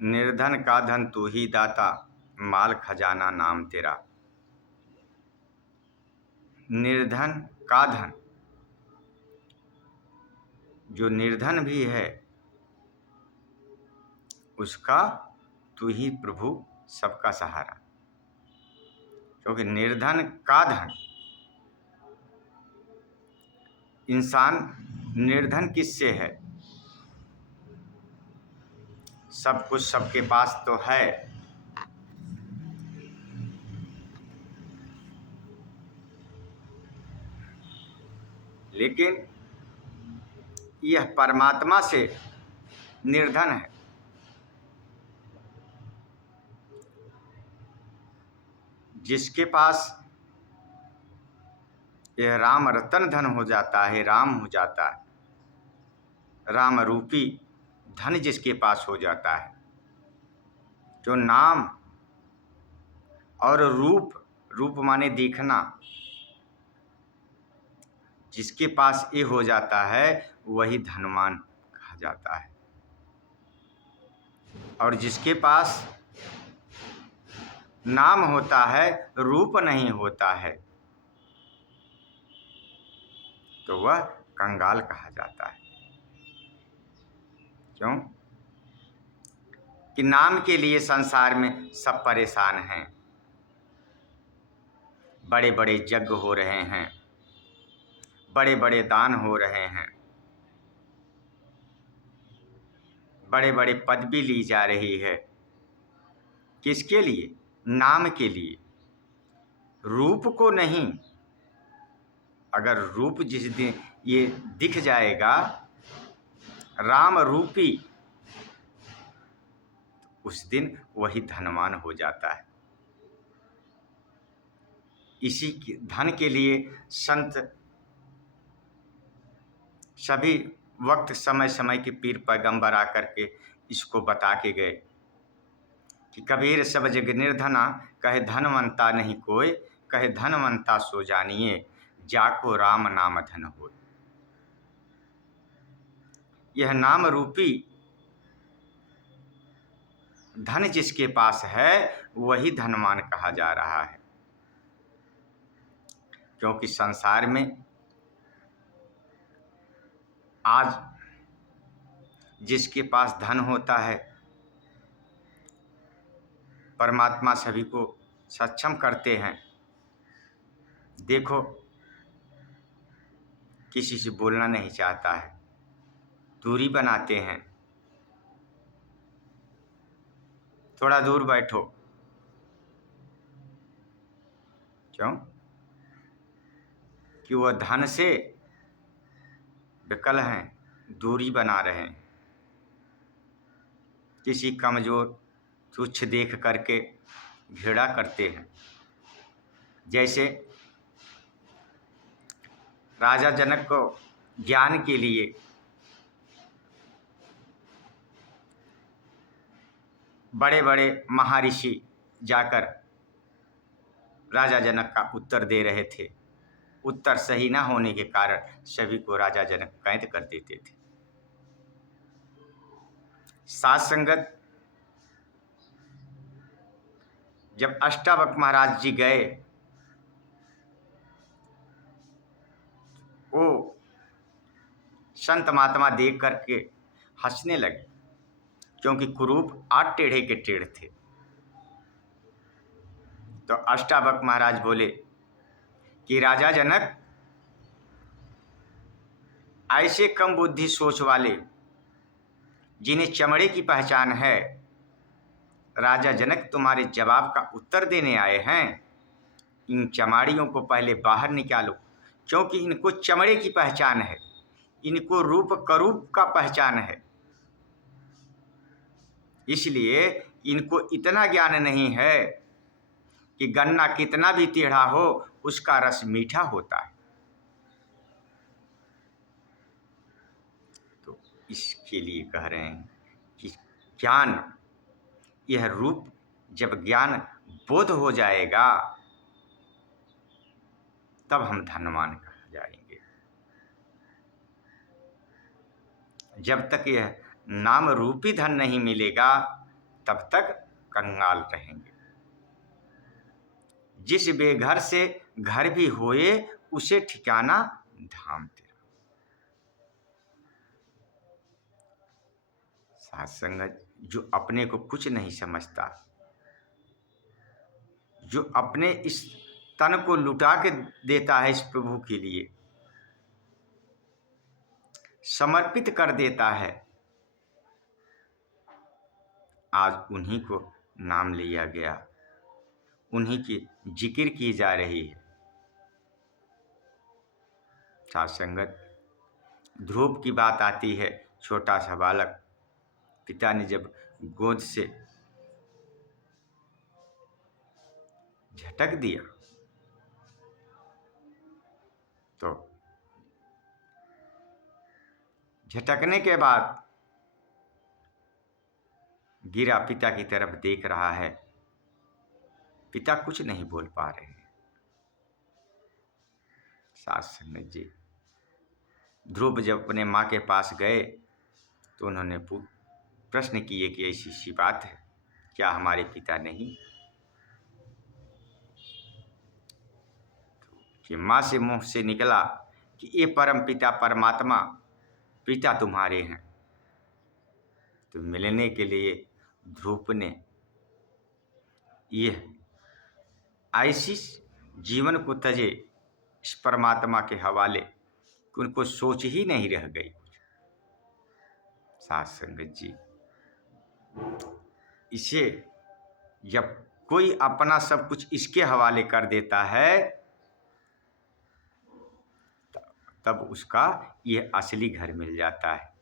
निर्धन का धन तू ही दाता, माल खजाना नाम तेरा। निर्धन का धन, जो निर्धन भी है उसका तू ही प्रभु सबका सहारा। क्योंकि निर्धन का धन, इंसान निर्धन किससे है? सब कुछ सबके पास तो है, लेकिन यह परमात्मा से निर्धन है। जिसके पास यह राम रतन धन हो जाता है, राम हो जाता है, राम रूपी धन जिसके पास हो जाता है, जो नाम और रूप, रूप माने देखना, जिसके पास ये हो जाता है वही धनवान कहा जाता है। और जिसके पास नाम होता है, रूप नहीं होता है, तो वह कंगाल कहा जाता है। क्यों? कि नाम के लिए संसार में सब परेशान हैं। बड़े बड़े यज्ञ हो रहे हैं, बड़े बड़े दान हो रहे हैं, बड़े बड़े पदवी ली जा रही है। किसके लिए? नाम के लिए, रूप को नहीं। अगर रूप जिस दिन ये दिख जाएगा राम रूपी, उस दिन वही धनवान हो जाता है। इसी धन के लिए संत सभी वक्त समय समय के पीर पैगंबर आकर के इसको बता के गए कि कबीर सब जग निर्धना, कहे धनवंता नहीं कोई, कहे धनवंता सो जानिए, जाको राम नाम धन हो। यह नाम रूपी धन जिसके पास है वही धनवान कहा जा रहा है। क्योंकि संसार में आज जिसके पास धन होता है, परमात्मा सभी को सक्षम करते हैं। देखो, किसी से बोलना नहीं चाहता है, दूरी बनाते हैं, थोड़ा दूर बैठो। क्यों? कि वह धन से विकल हैं, दूरी बना रहे हैं। किसी कमजोर तुच्छ देख करके घृणा करते हैं। जैसे राजा जनक को ज्ञान के लिए बड़े बड़े महर्षि जाकर राजा जनक का उत्तर दे रहे थे। उत्तर सही ना होने के कारण सभी को राजा जनक कैद कर देते थे। सात संगत जब अष्टावक महाराज जी गए, वो संत महात्मा देख करके हंसने लगे, क्योंकि कुरूप आठ टेढ़े के टेढ़ थे। तो अष्टावक महाराज बोले कि राजा जनक, ऐसे कम बुद्धि सोच वाले जिन्हें चमड़े की पहचान है, राजा जनक तुम्हारे जवाब का उत्तर देने आए हैं। इन चमाड़ियों को पहले बाहर निकालो, क्योंकि इनको चमड़े की पहचान है, इनको रूप करूप का पहचान है। इसलिए इनको इतना ज्ञान नहीं है कि गन्ना कितना भी टेढ़ा हो उसका रस मीठा होता है। तो इसके लिए कह रहे हैं कि ज्ञान, यह रूप जब ज्ञान बोध हो जाएगा तब हम धनवान कहा जाएंगे। जब तक यह नाम रूपी धन नहीं मिलेगा तब तक कंगाल रहेंगे। जिस बेघर से घर भी होए, उसे ठिकाना धाम तेरा। साथ संगत, जो अपने को कुछ नहीं समझता, जो अपने इस तन को लुटा के देता है इस प्रभु के लिए, समर्पित कर देता है, आज उन्हीं को नाम लिया गया, उन्हीं की जिक्र की जा रही है। साथ संगत, ध्रुव की बात आती है। छोटा सा बालक, पिता ने जब गोद से झटक दिया तो झटकने के बाद गिरा, पिता की तरफ देख रहा है, पिता कुछ नहीं बोल पा रहे हैं। साथ संगत जी, ध्रुव जब अपने माँ के पास गए तो उन्होंने प्रश्न किए कि ऐसी सी बात है, क्या हमारे पिता नहीं? कि माँ से मुंह से निकला कि ये परम पिता परमात्मा पिता तुम्हारे हैं। तो मिलने के लिए ध्रुव ने यह ऐसी जीवन को तजे इस परमात्मा के हवाले कि उनको सोच ही नहीं रह गई। साथ संगत जी, इसे जब कोई अपना सब कुछ इसके हवाले कर देता है, तब उसका ये असली घर मिल जाता है।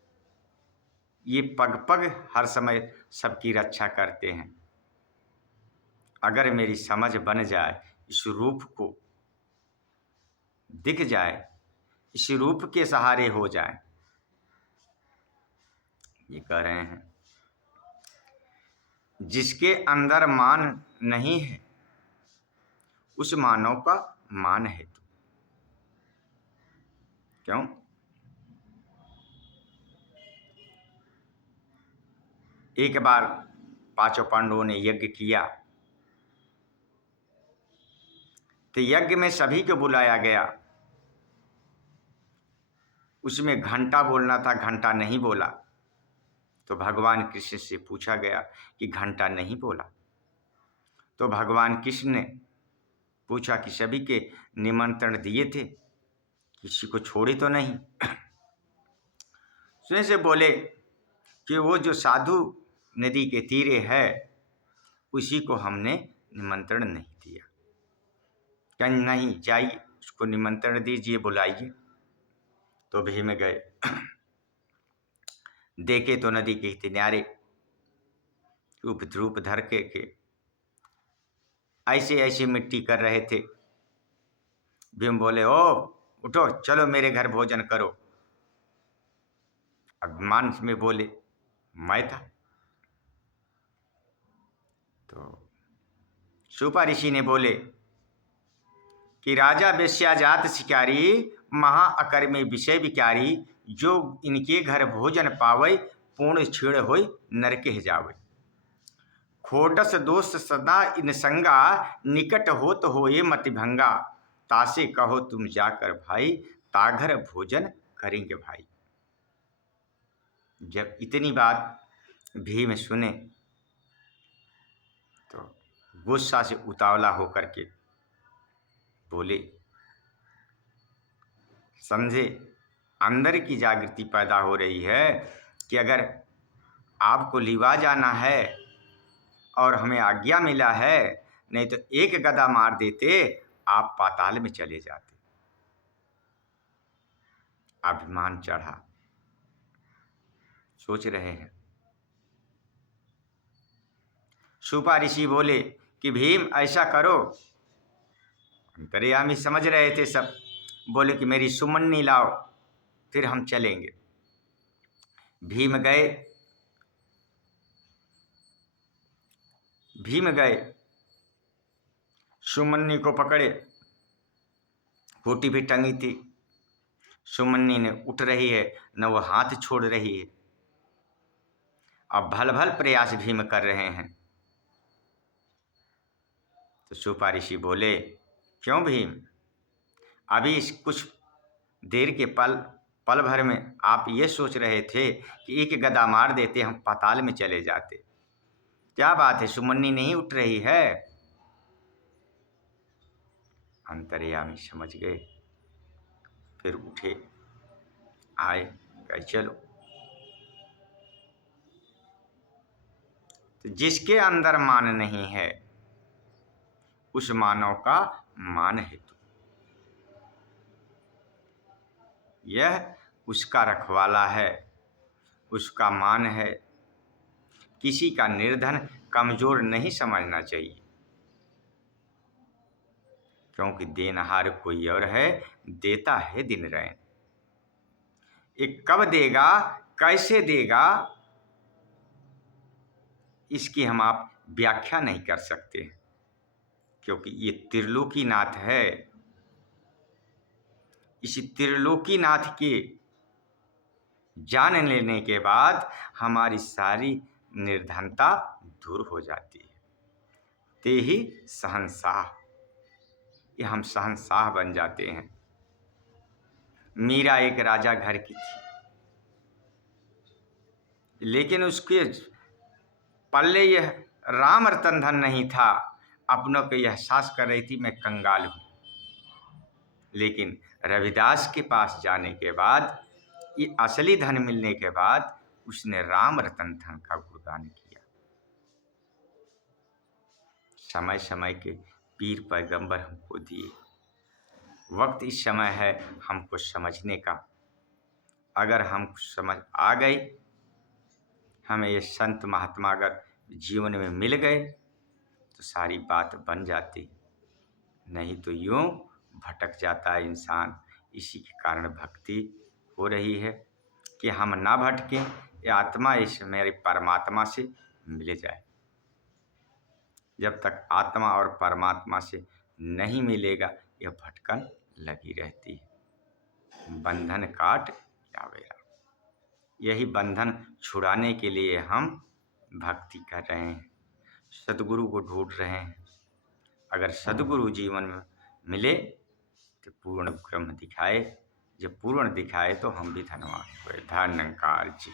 ये पग पग हर समय सबकी रक्षा करते हैं। अगर मेरी समझ बन जाए, इस रूप को दिख जाए, इस रूप के सहारे हो जाए, ये कह रहे हैं जिसके अंदर मान नहीं है, उस मानव का मान है। तो क्यों? एक बार पांचों पांडवों ने यज्ञ किया, तो यज्ञ में सभी को बुलाया गया। उसमें घंटा बोलना था, घंटा नहीं बोला। तो भगवान कृष्ण से पूछा गया कि घंटा नहीं बोला। तो भगवान कृष्ण ने पूछा कि सभी के निमंत्रण दिए थे, किसी को छोड़े तो नहीं? सुने से बोले कि वो जो साधु नदी के तीरे है, उसी को हमने निमंत्रण नहीं दिया। कहीं नहीं, जाइए उसको निमंत्रण दीजिए, बुलाइए। तो भीम गए, देखे तो नदी के किनारे रूप ध्रुप धर के ऐसे ऐसे मिट्टी कर रहे थे। भीम बोले, ओ उठो, चलो मेरे घर भोजन करो। अभिमान में बोले, मैं था। तो सुपा ऋषि ने बोले कि राजा वेश्याजात शिकारी, महा अकर्मी विषय विकारी, जो इनके घर भोजन पावै, पूर्ण छीण होय नरके जावै। खोडस दोष सदा इन संगा, निकट होत होए मति भंगा। तासे कहो तुम जाकर भाई, ताघर भोजन करेंगे भाई। जब इतनी बात भीम सुने तो गुस्सा से उतावला होकर के बोले, समझे अंदर की जागृति पैदा हो रही है कि अगर आपको लिवा जाना है और हमें आज्ञा मिला है, नहीं तो एक गदा मार देते, आप पाताल में चले जाते। अभिमान चढ़ा, सोच रहे हैं। सुपा ऋषि बोले कि भीम ऐसा करो, अंतर्यामी समझ रहे थे सब। बोले कि मेरी सुमन्नी लाओ, फिर हम चलेंगे। भीम गए, सुमन्नी को पकड़े, खूंटी भी टंगी थी। सुमन्नी ने उठ रही है, न वो हाथ छोड़ रही है। अब भल भल प्रयास भीम कर रहे हैं। तो सुपा ऋषि बोले, क्यों भीम, अभी इस कुछ देर के पल भर में आप ये सोच रहे थे कि एक गदा मार देते हम पाताल में चले जाते। क्या बात है, सुमन्नी नहीं उठ रही है? अंतर्यामी समझ गए, फिर उठे, आए, कहे चलो। तो जिसके अंदर मान नहीं है उस मानव का मान हेतु यह उसका रखवाला है, उसका मान है। किसी का निर्धन कमजोर नहीं समझना चाहिए, क्योंकि देनहार कोई और है, देता है दिन रैन। एक कब देगा, कैसे देगा, इसकी हम आप व्याख्या नहीं कर सकते, क्योंकि ये त्रिलोकीनाथ है। इस त्रिलोकीनाथ के जान लेने के बाद हमारी सारी निर्धनता दूर हो जाती है। ते ही शहंशाह, ये हम शहंशाह बन जाते हैं। मीरा एक राजा घर की थी, लेकिन उसके पल्ले यह राम रतन धन नहीं था। अपनों को यह एहसास कर रही थी मैं कंगाल हूँ, लेकिन रविदास के पास जाने के बाद, ये असली धन मिलने के बाद उसने राम रतन धन का गुणगान किया। समय समय के पीर पैगंबर हमको दिए। वक्त इस समय है हमको समझने का। अगर हम समझ आ गई, हमें ये संत महात्मा अगर जीवन में मिल गए तो सारी बात बन जाती, नहीं तो यूं भटक जाता है इंसान। इसी के कारण भक्ति हो रही है कि हम ना भटकें, ये आत्मा इस मेरे परमात्मा से मिल जाए। जब तक आत्मा और परमात्मा से नहीं मिलेगा, यह भटकन लगी रहती है। बंधन काट जावेरा, यही बंधन छुड़ाने के लिए हम भक्ति कर रहे हैं, सद्गुरु को ढूंढ रहे हैं। अगर सद्गुरु जीवन में मिले तो पूर्ण ब्रह्म दिखाए, जब पूर्ण दिखाए तो हम भी धनवान हुए। धन्यकार जी।